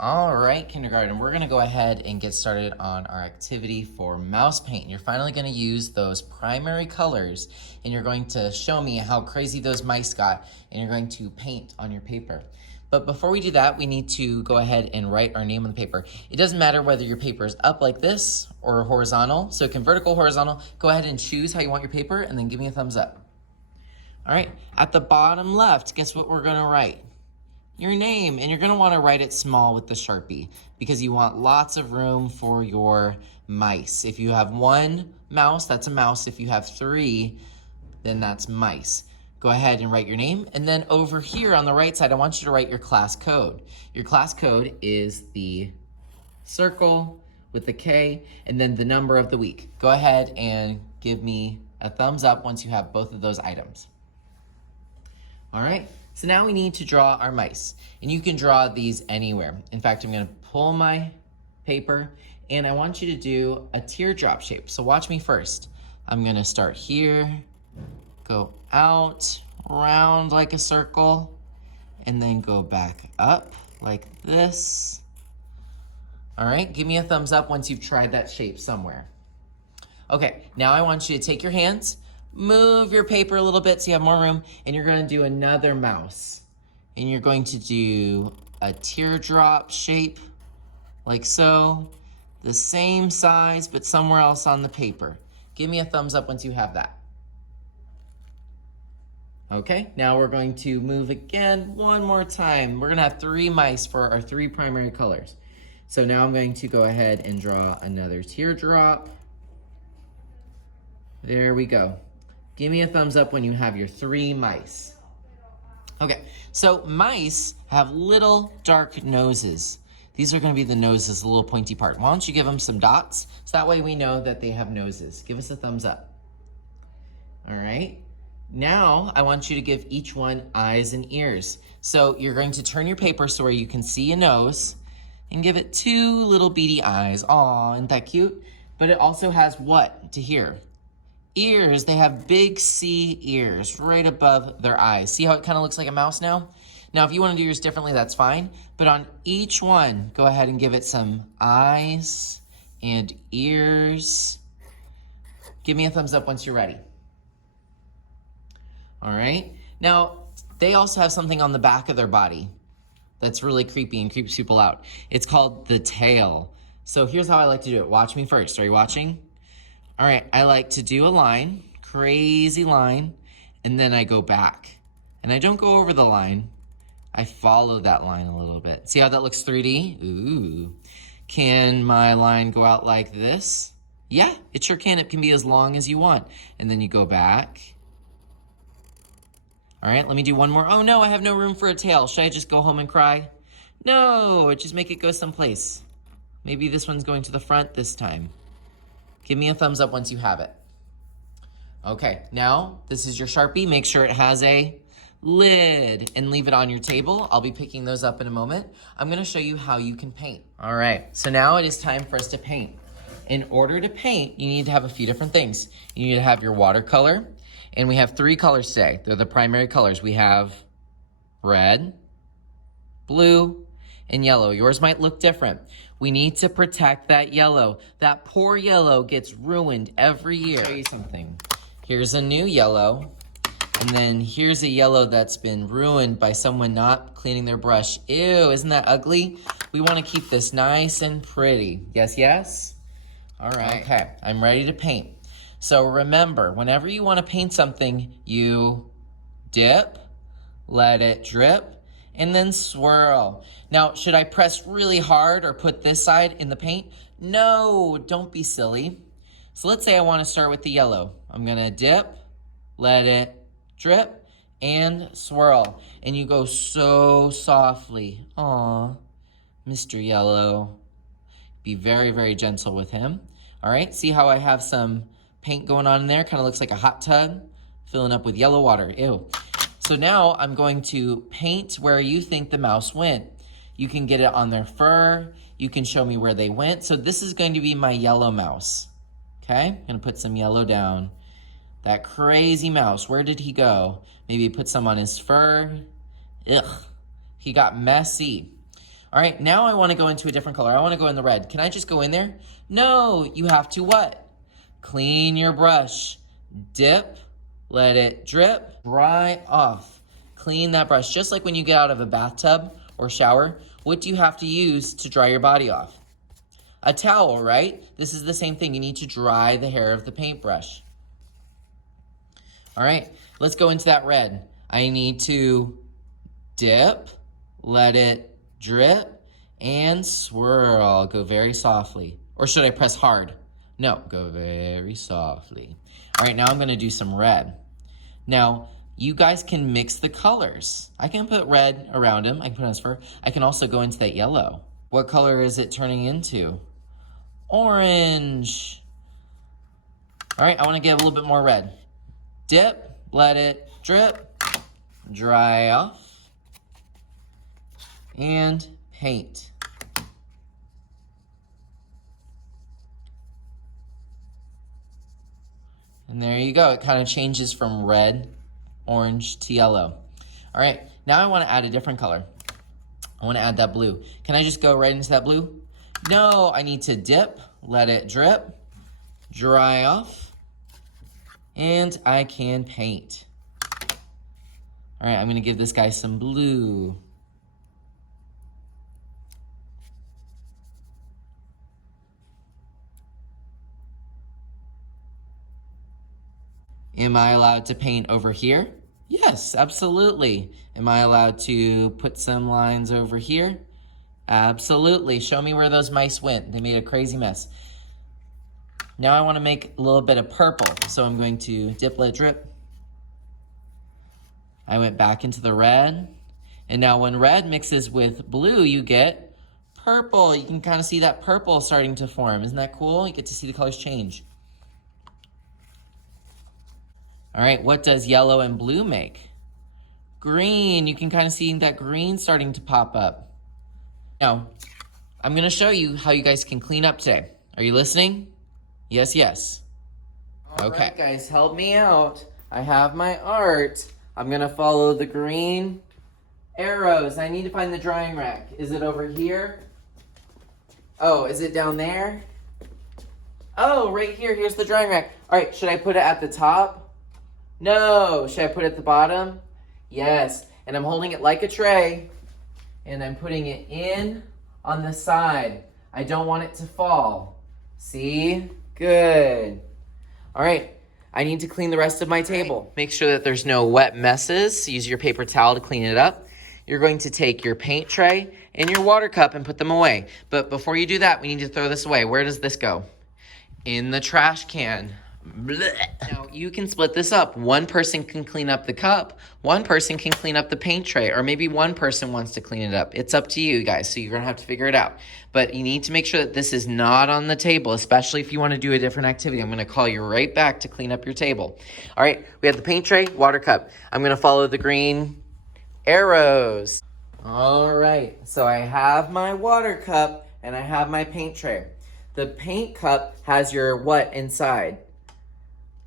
All right, kindergarten, we're gonna go ahead and get started on our activity for mouse paint. You're finally gonna use those primary colors and you're going to show me how crazy those mice got and you're going to paint on your paper. But before we do that, we need to go ahead and write our name on the paper. It doesn't matter whether your paper is up like this or horizontal. So it can vertical, horizontal. Go ahead and choose how you want your paper and then give me a thumbs up. All right, at the bottom left, guess what we're gonna write? Your name, and you're gonna wanna write it small with the Sharpie because you want lots of room for your mice. If you have one mouse, that's a mouse. If you have three, then that's mice. Go ahead and write your name. And then over here on the right side, I want you to write your class code. Your class code is the circle with the K and then the number of the week. Go ahead and give me a thumbs up once you have both of those items. All right, so now we need to draw our mice. And you can draw these anywhere. In fact, I'm gonna pull my paper and I want you to do a teardrop shape. So watch me first. I'm gonna start here, go out, around like a circle, and then go back up like this. All right, give me a thumbs up once you've tried that shape somewhere. Okay, now I want you to take your hands, move your paper a little bit so you have more room, and you're gonna do another mouse. And you're going to do a teardrop shape, like so, the same size, but somewhere else on the paper. Give me a thumbs up once you have that. Okay, now we're going to move again one more time. We're gonna have three mice for our three primary colors. So now I'm going to go ahead and draw another teardrop. There we go. Give me a thumbs up when you have your three mice. Okay, so mice have little dark noses. These are gonna be the noses, the little pointy part. Why don't you give them some dots? So that way we know that they have noses. Give us a thumbs up. All right, now I want you to give each one eyes and ears. So you're going to turn your paper so where you can see a nose and give it two little beady eyes. Aw, isn't that cute? But it also has what to hear? Ears. They have big C ears right above their eyes. See how it kind of looks like a mouse now? Now, if you want to do yours differently, that's fine. But on each one, go ahead and give it some eyes and ears. Give me a thumbs up once you're ready. All right. Now, they also have something on the back of their body that's really creepy and creeps people out. It's called the tail. So here's how I like to do it. Watch me first. Are you watching? All right, I like to do a line, crazy line, and then I go back. And I don't go over the line. I follow that line a little bit. See how that looks 3D? Ooh. Can my line go out like this? Yeah, it sure can. It can be as long as you want. And then you go back. All right, let me do one more. Oh no, I have no room for a tail. Should I just go home and cry? No, just make it go someplace. Maybe this one's going to the front this time. Give me a thumbs up once you have it. Okay, now this is your Sharpie. Make sure it has a lid and leave it on your table. I'll be picking those up in a moment. I'm gonna show you how you can paint. All right, so now it is time for us to paint. In order to paint, you need to have a few different things. You need to have your watercolor, and we have three colors today. They're the primary colors. We have red, blue, and yellow. Yours might look different. We need to protect that yellow. That poor yellow gets ruined every year. I'll show you something. Here's a new yellow, and then here's a yellow that's been ruined by someone not cleaning their brush. Ew, isn't that ugly? We wanna keep this nice and pretty. Yes, yes? All right, okay, I'm ready to paint. So remember, whenever you wanna paint something, you dip, let it drip, and then swirl. Now, should I press really hard or put this side in the paint? No, don't be silly. So let's say I wanna start with the yellow. I'm gonna dip, let it drip, and swirl. And you go so softly. Aw, Mr. Yellow. Be very, very gentle with him. All right, see how I have some paint going on in there? Kind of looks like a hot tub, filling up with yellow water. Ew. So now I'm going to paint where you think the mouse went. You can get it on their fur. You can show me where they went. So this is going to be my yellow mouse. Okay, I'm gonna put some yellow down. That crazy mouse, where did he go? Maybe put some on his fur. Ugh, he got messy. All right, now I want to go into a different color. I want to go in the red. Can I just go in there? No, you have to what? Clean your brush. Dip, let it drip, dry off. Clean that brush. Just like when you get out of a bathtub or shower, what do you have to use to dry your body off? A towel, right? This is the same thing. You need to dry the hair of the paintbrush. All right, let's go into that red. I need to dip, let it drip, and swirl. Go very softly. Or should I press hard? No, go very softly. All right, now I'm gonna do some red. Now, you guys can mix the colors. I can put red around him. I can put on his fur. I can also go into that yellow. What color is it turning into? Orange. All right, I wanna get a little bit more red. Dip, let it drip, dry off, and paint. And there you go. It kind of changes from red, orange to yellow. All right, now I want to add a different color. I want to add that blue. Can I just go right into that blue? No, I need to dip, let it drip, dry off, and I can paint. All right, I'm going to give this guy some blue. Am I allowed to paint over here? Yes, absolutely. Am I allowed to put some lines over here? Absolutely. Show me where those mice went. They made a crazy mess. Now I want to make a little bit of purple. So I'm going to dip, let drip. I went back into the red. And now when red mixes with blue, you get purple. You can kind of see that purple starting to form. Isn't that cool? You get to see the colors change. All right, what does yellow and blue make? Green. You can kind of see that green starting to pop up. Now, I'm going to show you how you guys can clean up today. Are you listening? Yes, yes. Okay. All right, guys, help me out. I have my art. I'm going to follow the green arrows. I need to find the drying rack. Is it over here? Oh, is it down there? Oh, right here. Here's the drying rack. All right, should I put it at the top? No. Should I put it at the bottom? Yes. And I'm holding it like a tray. And I'm putting it in on the side. I don't want it to fall. See? Good. All right. I need to clean the rest of my table. Make sure that there's no wet messes. Use your paper towel to clean it up. You're going to take your paint tray and your water cup and put them away. But before you do that, we need to throw this away. Where does this go? In the trash can. Blech. Now, you can split this up. One person can clean up the cup. One person can clean up the paint tray. Or maybe one person wants to clean it up. It's up to you guys, so you're going to have to figure it out. But you need to make sure that this is not on the table, especially if you want to do a different activity. I'm going to call you right back to clean up your table. All right, we have the paint tray, water cup. I'm going to follow the green arrows. All right, so I have my water cup and I have my paint tray. The paint cup has your what inside?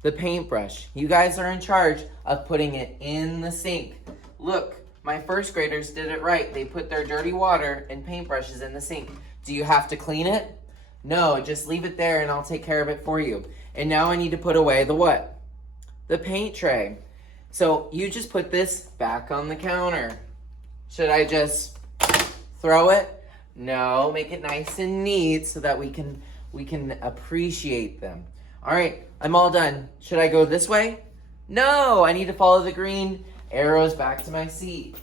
The paintbrush. You guys are in charge of putting it in the sink. Look, my first graders did it right. They put their dirty water and paintbrushes in the sink. Do you have to clean it? No, just leave it there and I'll take care of it for you. And now I need to put away the what? The paint tray. So you just put this back on the counter. Should I just throw it? No, make it nice and neat so that we can appreciate them. All right, I'm all done. Should I go this way? No, I need to follow the green arrows back to my seat.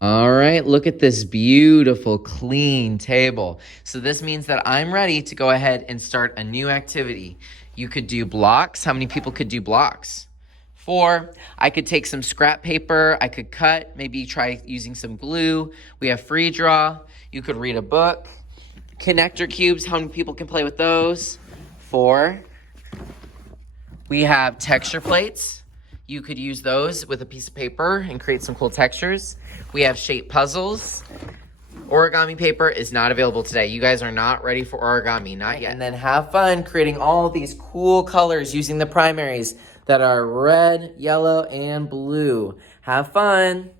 All right, look at this beautiful, clean table. So this means that I'm ready to go ahead and start a new activity. You could do blocks. How many people could do blocks? 4. I could take some scrap paper. I could cut, maybe try using some glue. We have free draw. You could read a book. Connector cubes, how many people can play with those? 4. We have texture plates. You could use those with a piece of paper and create some cool textures. We have shape puzzles. Origami paper is not available today. You guys are not ready for origami, not yet. And then have fun creating all these cool colors using the primaries that are red, yellow, and blue. Have fun.